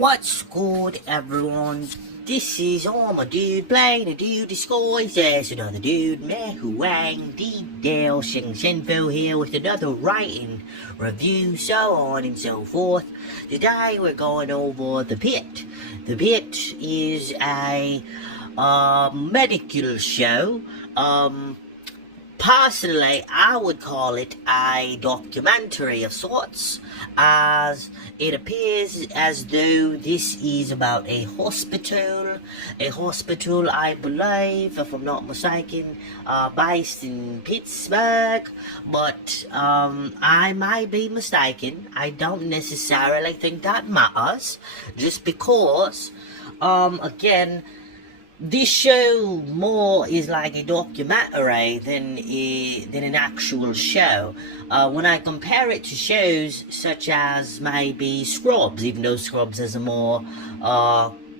What's good, everyone? This is I'm a dude playing a dude disguised as another dude, Meh Huang, the Dou-zhansheng-fo here with another writing review, so on and so forth. Today we're going over the Pitt. The Pitt is a medical show. Personally, I would call it a documentary of sorts, as it appears as though this is about a hospital, I believe, if I'm not mistaken, based in Pittsburgh, but I might be mistaken. I don't necessarily think that matters, just because, again, this show more is like a documentary than an actual show. When I compare it to shows such as maybe Scrubs, even though Scrubs has a more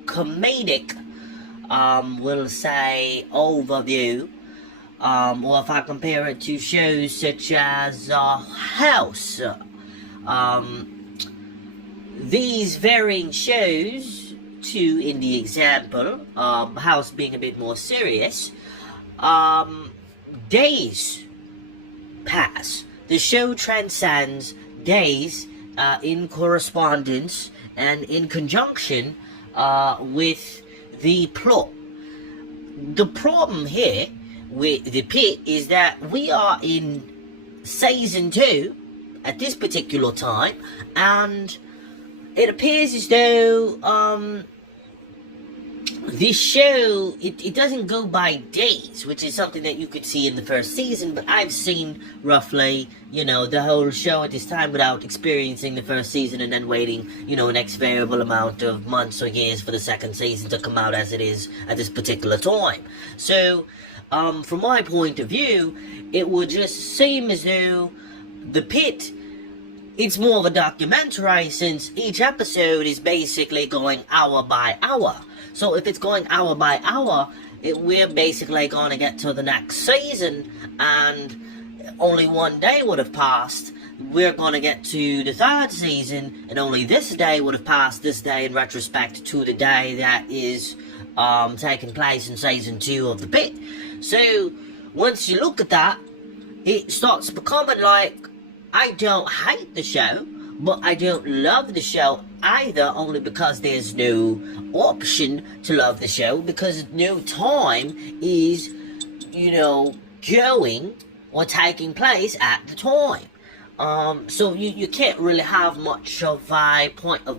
comedic, we'll say, overview, or if I compare it to shows such as House, these varying shows, two in the example, House being a bit more serious, days pass. The show transcends days in correspondence and in conjunction with the plot. The problem here with the Pitt is that we are in season 2 at this particular time, and it appears as though this show, it doesn't go by days, which is something that you could see in the first season, but I've seen roughly, the whole show at this time without experiencing the first season and then waiting, an X variable amount of months or years for the second season to come out as it is at this particular time. So, from my point of view, it would just seem as though the Pitt, it's more of a documentary, since each episode is basically going hour by hour. So if it's going hour by hour, we're basically going to get to the next season, and only one day would have passed. We're going to get to the third season, and only this day would have passed, this day in retrospect to the day that is taking place in season 2 of the Pitt. So once you look at that, it starts becoming like, I don't hate the show, but I don't love the show either, only because there's no option to love the show, because no time is, going or taking place at the time. So you can't really have much of a point of view